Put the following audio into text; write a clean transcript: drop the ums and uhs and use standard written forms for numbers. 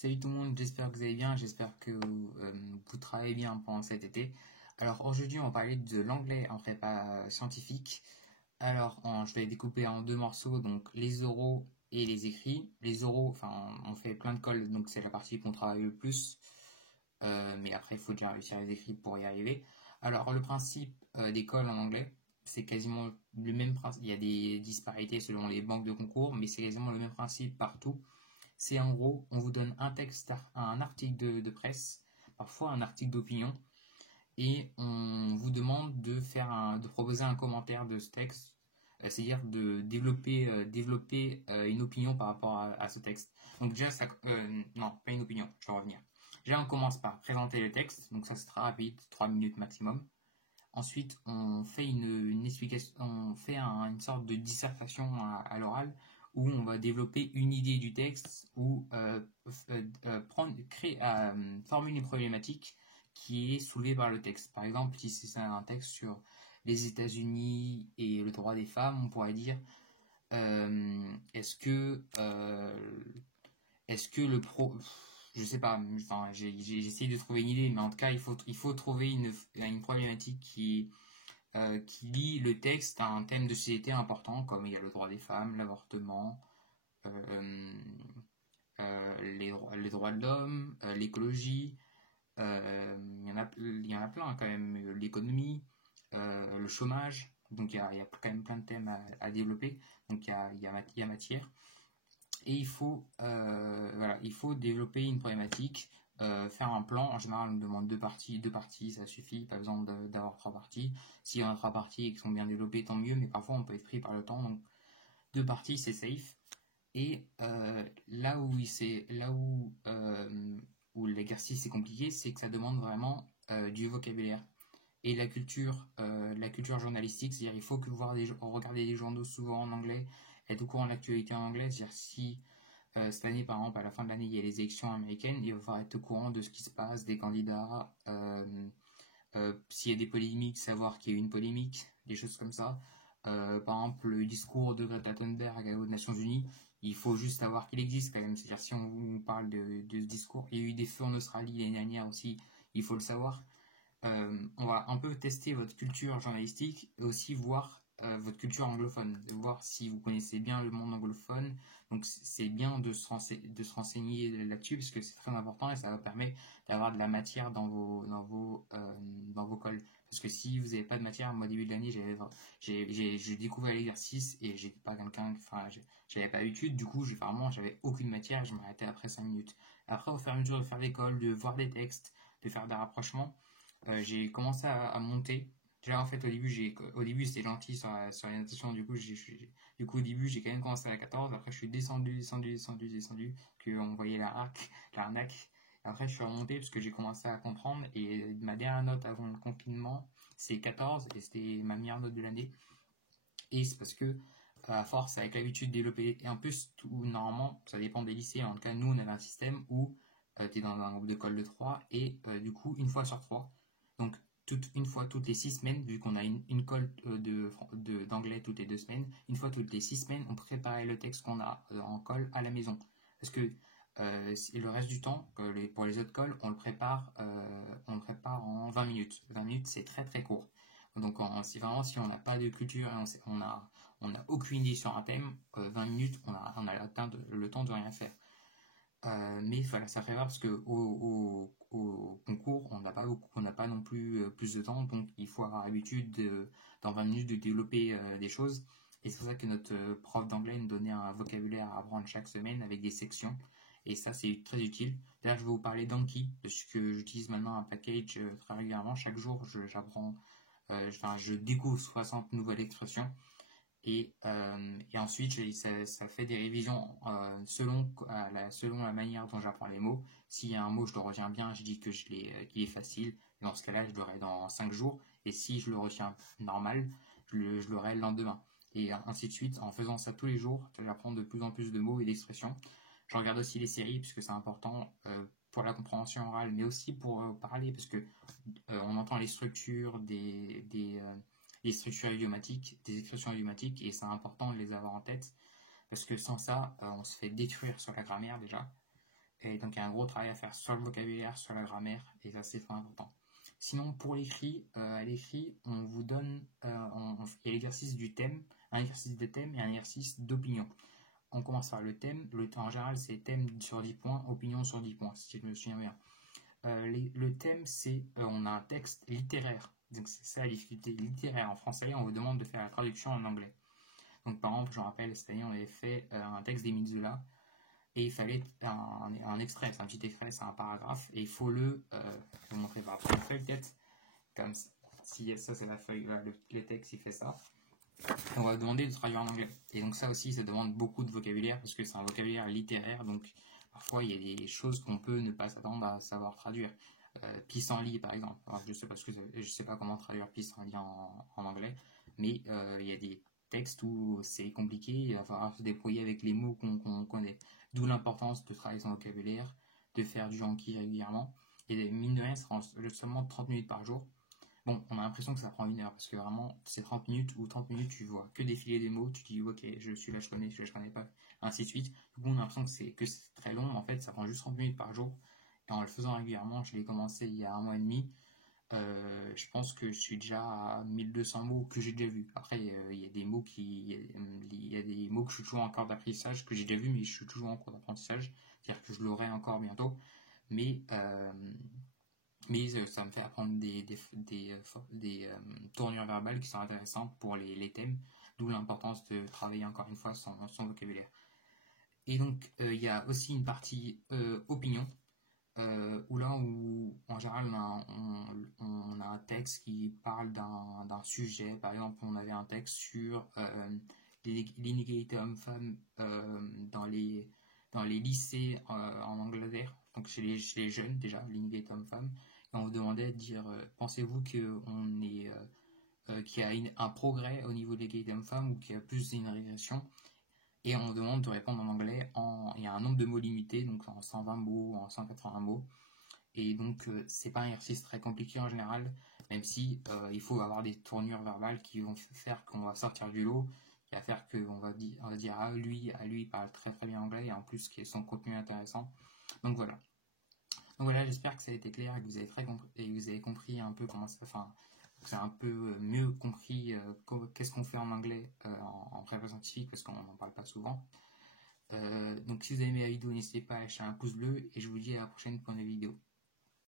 Salut tout le monde, j'espère que vous allez bien, j'espère que vous travaillez bien pendant cet été. Alors aujourd'hui on va parler de l'anglais en prépa scientifique. Alors je vais découper en deux morceaux, donc les oraux et les écrits. Les oraux, on fait plein de cols, donc c'est la partie qu'on travaille le plus. Mais après il faut déjà réussir les écrits pour y arriver. Alors le principe des cols en anglais, c'est quasiment le même principe. Il y a des disparités selon les banques de concours, mais c'est quasiment le même principe partout. C'est en gros, on vous donne un texte, un article de presse, parfois un article d'opinion, et on vous demande de proposer un commentaire de ce texte, c'est-à-dire de développer une opinion par rapport à ce texte. Donc déjà, non, pas une opinion, je vais revenir. Déjà, on commence par présenter le texte, donc ça c'est très rapide, 3 minutes maximum. Ensuite, on fait une explication, on fait une sorte de dissertation à l'oral où on va développer une idée du texte ou formuler une problématique qui est soulevée par le texte. Par exemple, si c'est un texte sur les États-Unis et le droit des femmes, on pourrait dire est-ce que je sais pas, j'ai essayé de trouver une idée, mais en tout cas, il faut trouver une problématique qui lie le texte à un thème de société important, comme il y a le droit des femmes, l'avortement, les droits de l'homme, l'écologie, il y en a plein quand même, l'économie, le chômage, donc il y a quand même plein de thèmes à développer, donc il y a matière. Et il faut développer une problématique, faire un plan. En général, on demande deux parties, ça suffit, pas besoin d'avoir trois parties. S'il y en a trois parties et qui sont bien développées, tant mieux, mais parfois on peut être pris par le temps, donc deux parties c'est safe. Et où l'exercice est compliqué, c'est que ça demande vraiment du vocabulaire et la culture journalistique, c'est-à-dire il faut que regarder des journaux souvent en anglais, être au courant de l'actualité en anglais, c'est-à-dire si cette année, par exemple, à la fin de l'année, il y a les élections américaines, il va falloir être au courant de ce qui se passe, des candidats, s'il y a des polémiques, savoir qu'il y a eu une polémique, des choses comme ça. Par exemple, le discours de Greta Thunberg aux Nations Unies, il faut juste savoir qu'il existe quand même. C'est-à-dire, si on vous parle de ce discours, il y a eu des feux en Australie l'année dernière aussi, il faut le savoir. On va un peu tester votre culture journalistique et aussi voir votre culture anglophone, de voir si vous connaissez bien le monde anglophone. Donc c'est bien de se renseigner là-dessus parce que c'est très important et ça va permettre d'avoir de la matière dans vos cols. Parce que si vous n'avez pas de matière, moi au début de l'année, j'ai découvert l'exercice et j'étais pas j'avais pas l'habitude, du coup j'avais aucune matière, je m'arrêtais après 5 minutes. Après, au fur et à mesure de faire l'école, de voir des textes, de faire des rapprochements, j'ai commencé à monter. Déjà, en fait, au début c'était gentil sur la natation, du coup, au début, j'ai quand même commencé à la 14, après, je suis descendu, qu'on voyait l'arnaque. Après, je suis remonté parce que j'ai commencé à comprendre, et ma dernière note avant le confinement, c'est 14, et c'était ma meilleure note de l'année. Et c'est parce que, à force, avec l'habitude développée, et en plus, normalement, ça dépend des lycées, en tout cas, nous, on avait un système où tu es dans un groupe d'école de 3, et du coup, une fois sur 3, donc une fois toutes les 6 semaines, vu qu'on a une colle d'anglais toutes les 2 semaines, une fois toutes les 6 semaines, on préparait le texte qu'on a en colle à la maison. Parce que le reste du temps, pour les autres colles, on le prépare en 20 minutes. 20 minutes, c'est très très court. Donc si on n'a pas de culture et on a aucune idée sur un thème, 20 minutes, on a le temps de rien faire. Mais voilà, ça fait rare parce que au concours, on n'a pas non plus plus de temps, donc il faut avoir l'habitude dans 20 minutes de développer des choses. Et c'est pour ça que notre prof d'anglais nous donnait un vocabulaire à apprendre chaque semaine avec des sections. Et ça, c'est très utile. D'ailleurs, je vais vous parler d'Anki, parce que j'utilise maintenant un package très régulièrement. Chaque jour, je découvre 60 nouvelles expressions. Et ensuite, ça fait des révisions selon la manière dont j'apprends les mots. S'il y a un mot, je le retiens bien, je dis qu'il est facile. Dans ce cas-là, je l'aurai dans 5 jours. Et si je le retiens normal, je l'aurai le lendemain. Et ainsi de suite. En faisant ça tous les jours, j'apprends de plus en plus de mots et d'expressions. Je regarde aussi les séries, puisque c'est important pour la compréhension orale, mais aussi pour parler, parce que on entend les structures des structures idiomatiques, des expressions idiomatiques, et c'est important de les avoir en tête, parce que sans ça, on se fait détruire sur la grammaire déjà. Et donc il y a un gros travail à faire sur le vocabulaire, sur la grammaire, et ça c'est très important. Sinon pour l'écrit, à l'écrit, on vous donne, il y a l'exercice du thème, un exercice de thème et un exercice d'opinion. On commence par le thème, en général c'est thème sur 10 points, opinion sur 10 points, si je me souviens bien. Le thème c'est, on a un texte littéraire, donc c'est ça la difficulté, littéraire en français, on vous demande de faire la traduction en anglais. Donc par exemple, je me rappelle, cette année on avait fait un texte d'Émile Zola, et il fallait un extrait, c'est un petit extrait, c'est un paragraphe, et il faut je vais vous montrer par rapport à la feuille peut-être, comme ça, si ça c'est la feuille, là, le texte il fait ça, et on va demander de traduire en anglais. Et donc ça aussi, ça demande beaucoup de vocabulaire, parce que c'est un vocabulaire littéraire, donc parfois il y a des choses qu'on peut ne pas s'attendre à savoir traduire. Pissenlit par exemple, alors, je sais pas comment traduire pissenlit en anglais, mais il y a des textes où c'est compliqué, il va falloir se débrouiller avec les mots qu'on connaît. D'où l'importance de travailler son vocabulaire, de faire du Anki régulièrement, et mine de rien, ça prend seulement 30 minutes par jour. Bon, on a l'impression que ça prend 1 heure, parce que vraiment, c'est 30 minutes, ou 30 minutes, tu vois que défiler des mots, tu dis, ok, je suis là, je connais pas, ainsi de suite. Du coup, on a l'impression que c'est très long, en fait, ça prend juste 30 minutes par jour, et en le faisant régulièrement, je l'ai commencé il y a 1 mois et demi, je pense que je suis déjà à 1200 mots que j'ai déjà vus. Après, il y a des mots il y a des mots que je suis toujours en cours d'apprentissage, que j'ai déjà vus, mais je suis toujours en cours d'apprentissage, c'est-à-dire que je l'aurai encore bientôt, mais ça me fait apprendre des tournures verbales qui sont intéressantes pour les thèmes, d'où l'importance de travailler encore une fois son vocabulaire. Et donc il y a aussi une partie opinion, où en général on a un texte qui parle d'un sujet. Par exemple, on avait un texte sur l'inégalité homme-femme dans les lycées en Angleterre, donc chez les jeunes déjà, l'inégalité homme-femme. Et on vous demandait de dire, pensez-vous qu'il y a un progrès au niveau de l'égalité homme-femme ou qu'il y a plus une régression? Et on vous demande de répondre en anglais, il y a un nombre de mots limité, donc en 120 mots, en 180 mots. Et donc c'est pas un exercice très compliqué en général, même si il faut avoir des tournures verbales qui vont faire qu'on va sortir du lot, qui va faire qu'on va dire lui il parle très très bien anglais, et en plus qu'il y a son contenu intéressant. Donc voilà, j'espère que ça a été clair et que vous avez compris un peu comment ça, enfin, c'est un peu mieux compris qu'est-ce qu'on fait en anglais en prépa scientifique, parce qu'on n'en parle pas souvent. Donc si vous avez aimé la vidéo, n'hésitez pas à lâcher un pouce bleu, et je vous dis à la prochaine pour une vidéo.